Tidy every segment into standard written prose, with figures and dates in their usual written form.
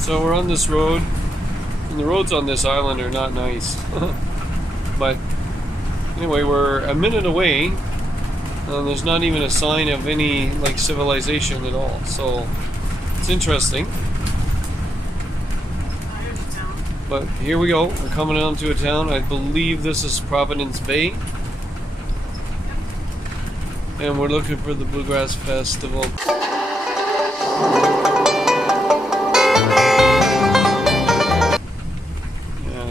So we're on this road, and the roads on this island are not nice. But anyway, we're a minute away, and there's not even a sign of any like civilization at all. So it's interesting. But here we go. We're coming on to a town. I believe this is Providence Bay, and we're looking for the Bluegrass Festival.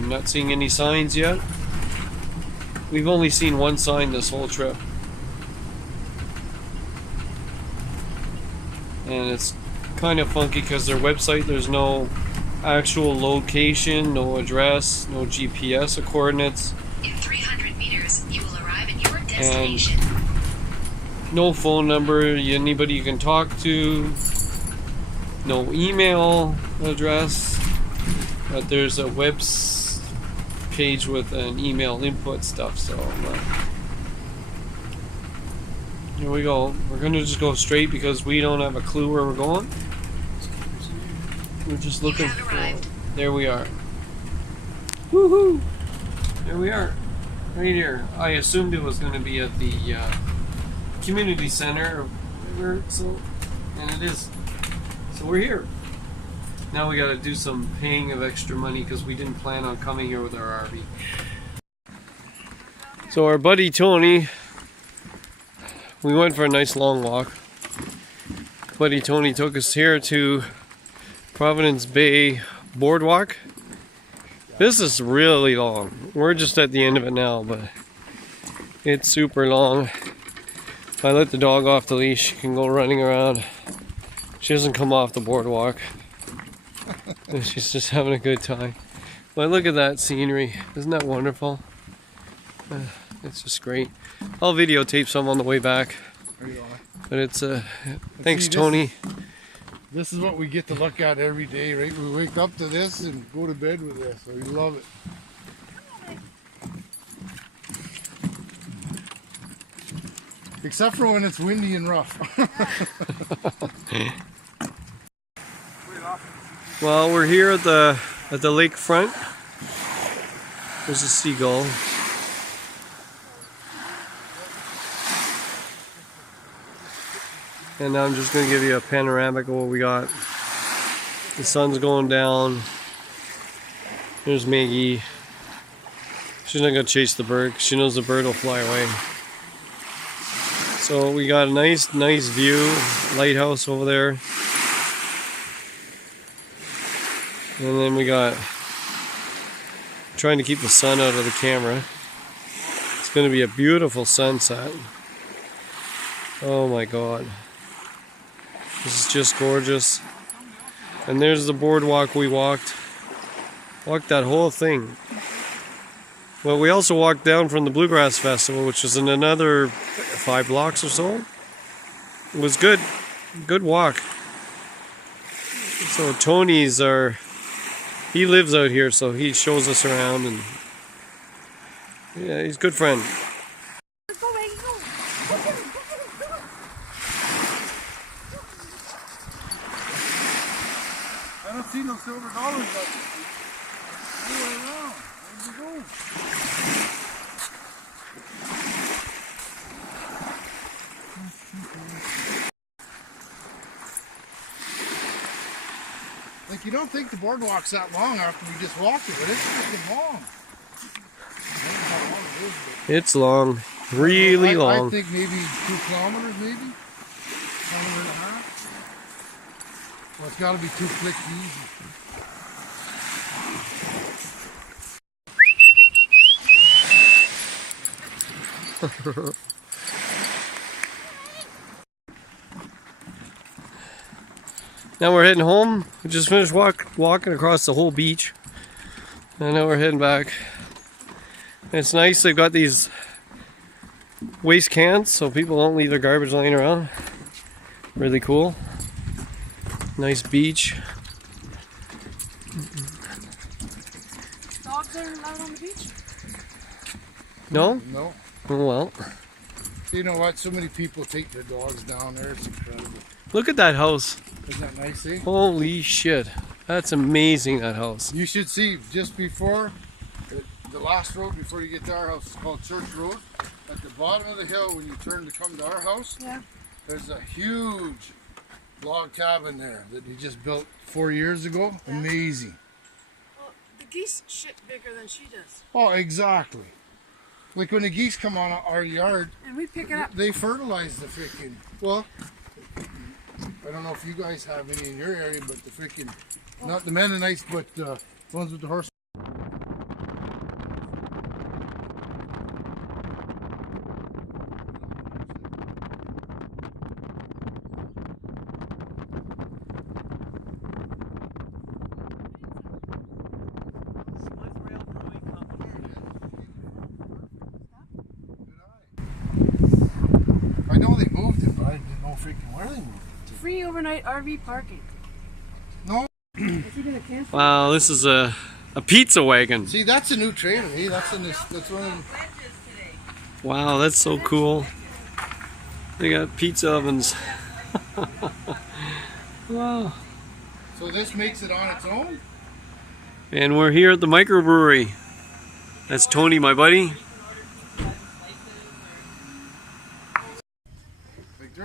Not seeing any signs yet. We've only seen one sign this whole trip, and it's kind of funky because their website, there's no actual location, no address, no GPS coordinates. In 300 meters, you will arrive at your destination. And no phone number, anybody you can talk to, no email address, but there's a website page with an email input stuff. So here we go. We're gonna just go straight because we don't have a clue where we're going. We're just looking for. There we are. Woohoo! There we are, right here. I assumed it was going to be at the community center, and it is. So we're here. Now we got to do some paying of extra money because we didn't plan on coming here with our RV. So our buddy Tony, we went for a nice long walk. Buddy Tony took us here to Providence Bay Boardwalk. This is really long. We're just at the end of it now, but it's super long. If I let the dog off the leash, she can go running around. She doesn't come off the boardwalk. She's just having a good time. But look at that scenery. Isn't that wonderful? It's just great. I'll videotape some on the way back. But it's thanks, Tony. This is what we get to look at every day, right? We wake up to this and go to bed with this. So we love it. Except for when it's windy and rough. Well, we're here at the lake front. There's a seagull. And now I'm just going to give you a panoramic of what we got. The sun's going down. There's Maggie. She's not going to chase the bird. She knows the bird will fly away. So we got a nice view. Lighthouse over there. And then we got, trying to keep the sun out of the camera. It's going to be a beautiful sunset. Oh my God. This is just gorgeous. And there's the boardwalk we walked. Walked that whole thing. Well, we also walked down from the Bluegrass Festival, which is in another 5 blocks or so. It was good. Good walk. So Tony's he lives out here, so he shows us around, and yeah, he's a good friend. I don't see no silver dollars, but anywhere around. Where'd you go? Like, you don't think the boardwalk's that long after we just walked it, but it's freaking long. I don't know how long it is, but It's long, really long. I think maybe 2 kilometers, maybe? Kilometer and a half? Well, it's got to be 2 clicks easy. Now we're heading home. We just finished walking across the whole beach. And now we're heading back. And it's nice, they've got these waste cans so people don't leave their garbage laying around. Really cool. Nice beach. Dogs aren't allowed on the beach? No? No. Oh well. You know what? So many people take their dogs down there. It's incredible. Look at that house. Isn't that nice, eh? Holy shit. That's amazing, that house. You should see just before the last road before you get to our house. It's called Church Road. At the bottom of the hill, when you turn to come to our house, there's a huge log cabin there that he just built 4 years ago. Yeah. Amazing. Well, the geese shit bigger than she does. Oh, exactly. Like when the geese come on our yard, and we pick it up. They fertilize the freaking. Well, I don't know if you guys have any in your area, but the freaking, not the Mennonites, but the ones with the horse. I know they moved it, but I didn't know freaking where they moved it to. Free overnight RV parking. No. Is he gonna cancel? Wow, this is a pizza wagon. See, that's a new trailer. Hey, that's in this. That's one of them. Wow, that's so cool. They got pizza ovens. Wow. So this makes it on its own? And we're here at the microbrewery. That's Tony, my buddy.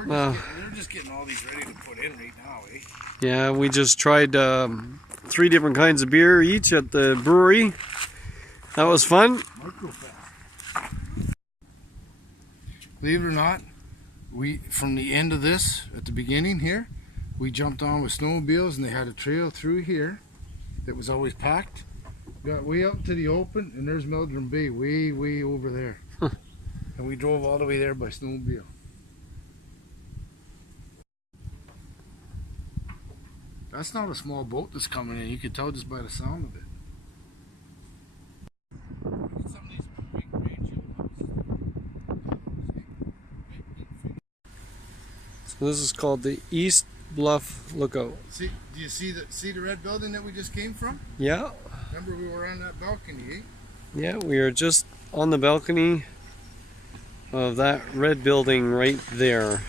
Like they're just getting all these ready to put in right now, eh? Yeah, we just tried 3 different kinds of beer each at the brewery. That was fun. Believe it or not, we from the end of this, at the beginning here, we jumped on with snowmobiles and they had a trail through here that was always packed. Got way out to the open and there's Meldrum Bay way over there. And we drove all the way there by snowmobile. That's not a small boat that's coming in. You can tell just by the sound of it. Look at some of these big So this is called the East Bluff Lookout. See, do you see the red building that we just came from? Yeah. Remember we were on that balcony, eh? Yeah, we are just on the balcony of that red building right there.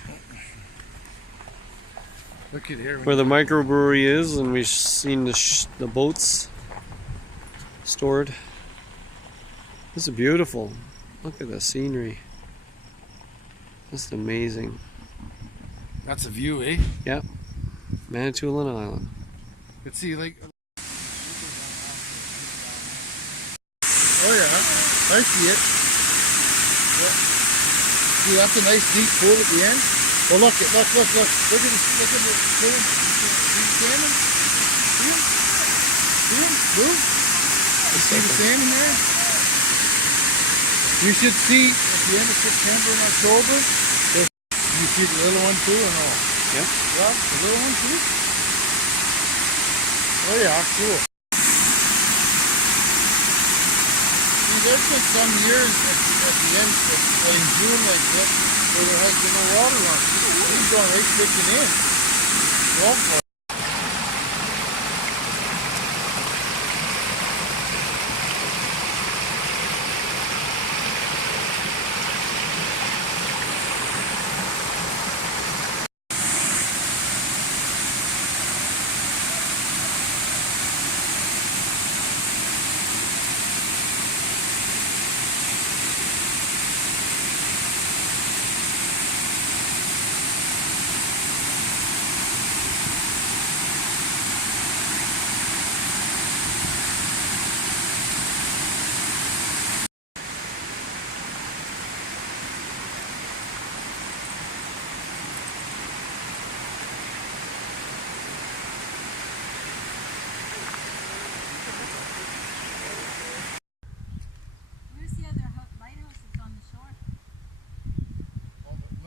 Look at here. Where the microbrewery is, and we've seen the boats stored. This is beautiful. Look at the scenery. Just amazing. That's a view, eh? Yep. Manitoulin Island. Let's see, like. Oh yeah, I see it. Yeah. See, that's a nice deep pool at the end. Well, look at look at the salmon. See him? See him? Blue? You see the salmon there? You should see at the end of September and October. You see the little one too, or no? Yeah. Yeah, the little one too. Oh yeah, cool. See, there's been some years at the end, like in June like this, where there has been no water run. He's going right kicking in. Well,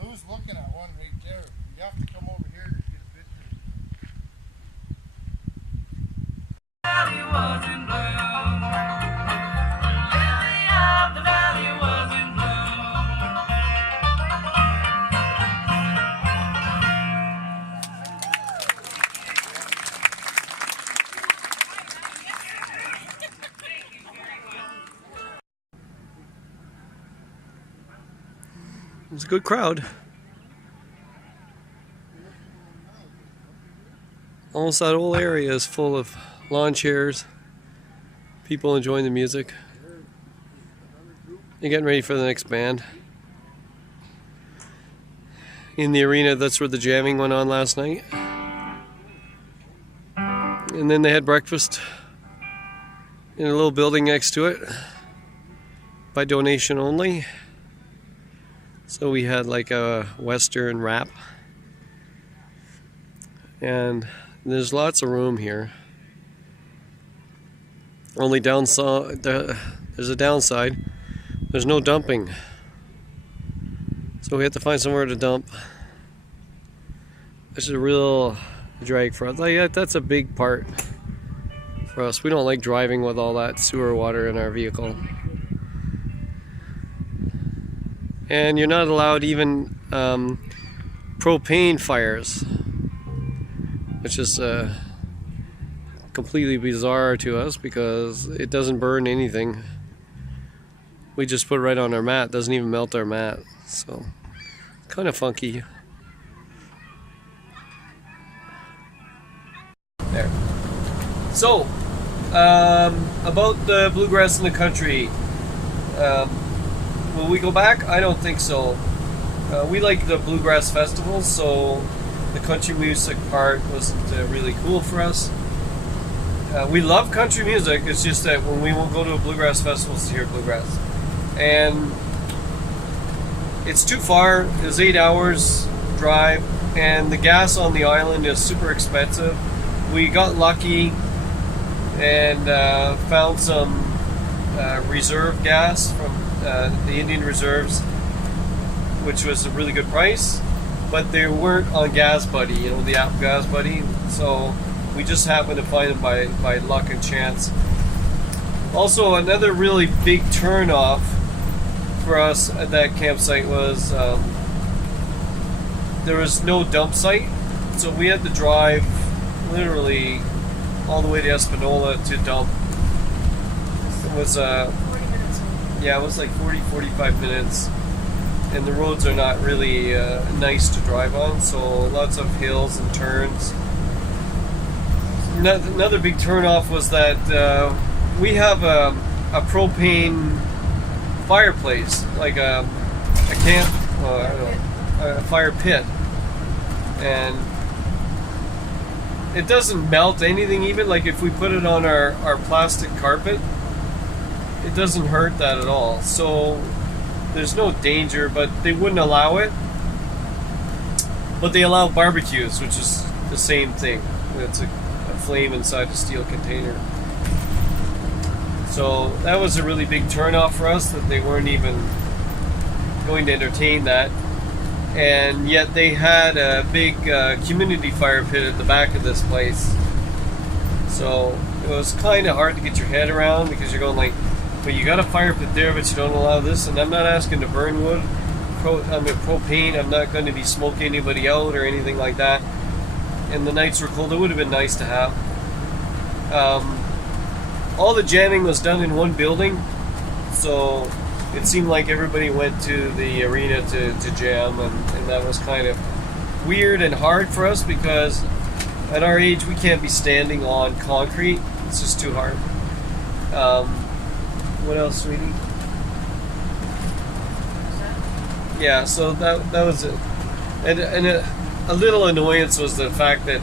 Lou's looking at one right there. You have to come over here to get a picture. Valley was in bloom. Lily of the valley was in It's a good crowd. almost that whole area is full of lawn chairs, people enjoying the music. They're getting ready for the next band. In the arena, that's where the jamming went on last night. And then they had breakfast in a little building next to it, by donation only. So we had like a Western wrap. And there's lots of room here. Only downside, there's a downside. There's no dumping. So we have to find somewhere to dump. This is a real drag for us. Like, that's a big part for us. We don't like driving with all that sewer water in our vehicle. And you're not allowed even propane fires, which is completely bizarre to us because it doesn't burn anything. We just put it right on our mat. It doesn't even melt our mat. So, kind of funky. There. So, about the bluegrass in the country. Will we go back? I don't think so. We like the bluegrass festivals, so the country music part wasn't really cool for us. We love country music, it's just that when we won't go to a bluegrass festival to hear bluegrass. And it's too far, it's 8 hours drive, and the gas on the island is super expensive. We got lucky and found some reserve gas from the Indian reserves, which was a really good price, but they weren't on Gas Buddy, you know, the app Gas Buddy, so we just happened to find them by luck and chance. Also, another really big turn-off for us at that campsite was there was no dump site, so we had to drive literally all the way to Espanola to dump. It was 40 minutes. yeah, it was like 40-45 minutes, and the roads are not really nice to drive on, so lots of hills and turns. Another big turnoff was that we have a propane fireplace, like a camp, I don't know, a fire pit, and it doesn't melt anything. Even like if we put it on our plastic carpet, it doesn't hurt that at all. So there's no danger, but they wouldn't allow it. But they allow barbecues, which is the same thing. It's a flame inside a steel container. So that was a really big turnoff for us, that they weren't even going to entertain that. And yet they had a big community fire pit at the back of this place. So it was kind of hard to get your head around, because you're going like, but you got a fire pit there, but you don't allow this. And I'm not asking to burn wood. I'm a propane. I'm not going to be smoking anybody out or anything like that. And the nights were cold. It would have been nice to have. All the jamming was done in one building, so it seemed like everybody went to the arena to jam, and that was kind of weird and hard for us, because at our age we can't be standing on concrete. It's just too hard. What else, sweetie? Yeah, so that was it. And a little annoyance was the fact that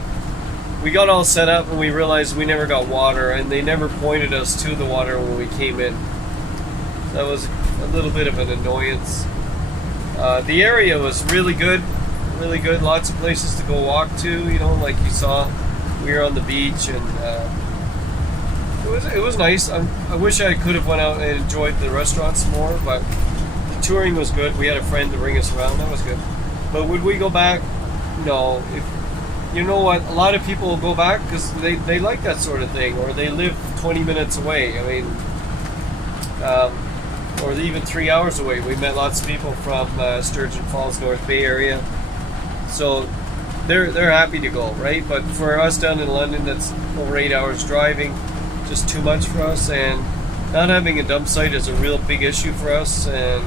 we got all set up and we realized we never got water, and they never pointed us to the water when we came in. That was a little bit of an annoyance. The area was really good, lots of places to go walk to, you know, like you saw. We were on the beach, and it was nice. I wish I could have went out and enjoyed the restaurants more, but the touring was good. We had a friend to bring us around. That was good. But would we go back? No. You know what? A lot of people will go back because they like that sort of thing, or they live 20 minutes away. I mean, or even 3 hours away. We met lots of people from Sturgeon Falls, North Bay area, so they're happy to go, right? But for us down in London, that's over 8 hours driving, just too much for us, and not having a dump site is a real big issue for us, and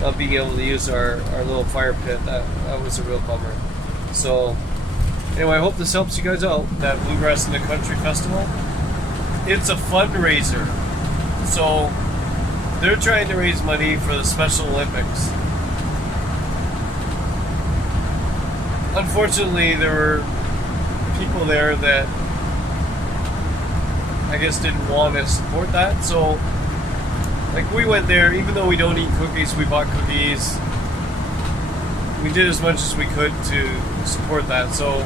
not being able to use our little fire pit, that was a real bummer. So Anyway, I hope this helps you guys out, that Bluegrass in the Country Festival. It's a fundraiser. So, they're trying to raise money for the Special Olympics. Unfortunately, there were people there that I guess didn't want to support that. So, like, we went there, even though we don't eat cookies, we bought cookies. We did as much as we could to support that. So,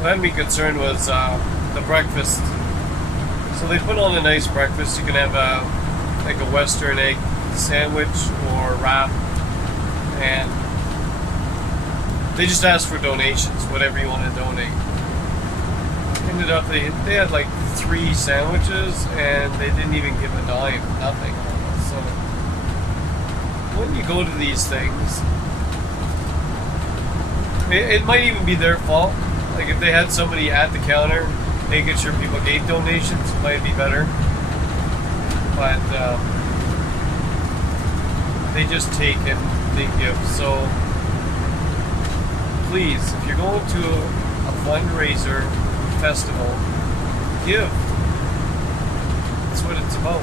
what had me concerned was the breakfast. So they put on a nice breakfast. You can have like a Western egg sandwich or wrap, and they just asked for donations, whatever you want to donate. Ended up they had like 3 sandwiches, and they didn't even give a dime, nothing. So when you go to these things, it might even be their fault. Like if they had somebody at the counter making sure people gave donations, it might be better. But they just take and they give. So please, if you're going to a fundraiser festival, give. That's what it's about.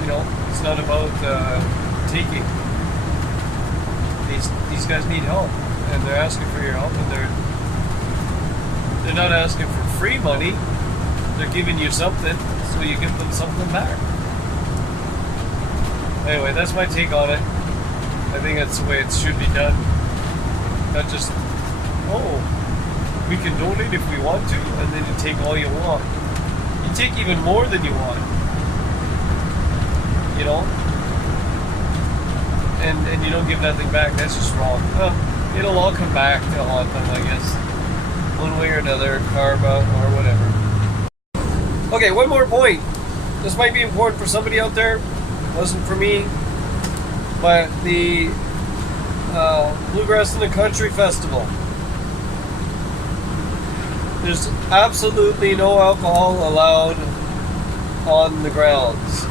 You know, it's not about taking. These guys need help, and they're asking for your help, and they're not asking for free money. They're giving you something, so you give them something back. Anyway, that's my take on it. I think that's the way it should be done. Not just, oh, we can donate if we want to, and then you take all you want. You take even more than you want. You know? And you don't give nothing back. That's just wrong. Well, it'll all come back to haunt them, I guess. One way or another, karma or whatever. Okay, one more point. This might be important for somebody out there. It wasn't for me. But the Bluegrass in the Country Festival. There's absolutely no alcohol allowed on the grounds.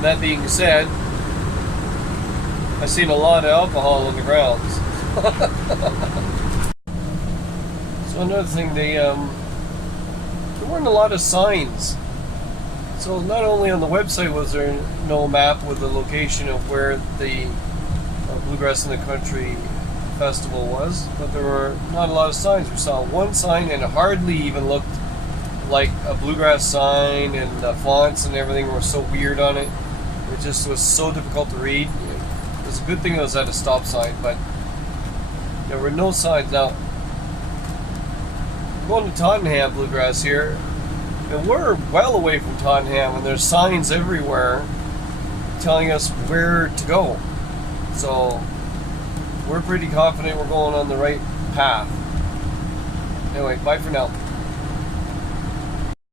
That being said, I've seen a lot of alcohol on the grounds. So another thing, there weren't a lot of signs. So not only on the website was there no map with the location of where the Bluegrass in the Country Festival was, but there were not a lot of signs. We saw one sign, and it hardly even looked like a bluegrass sign, and the fonts and everything were so weird on it. It just was so difficult to read. It was a good thing it was at a stop sign, but there were no signs. Now, we're going to Tottenham Bluegrass here, and we're well away from Tottenham, and there's signs everywhere telling us where to go. So we're pretty confident we're going on the right path. Anyway, bye for now.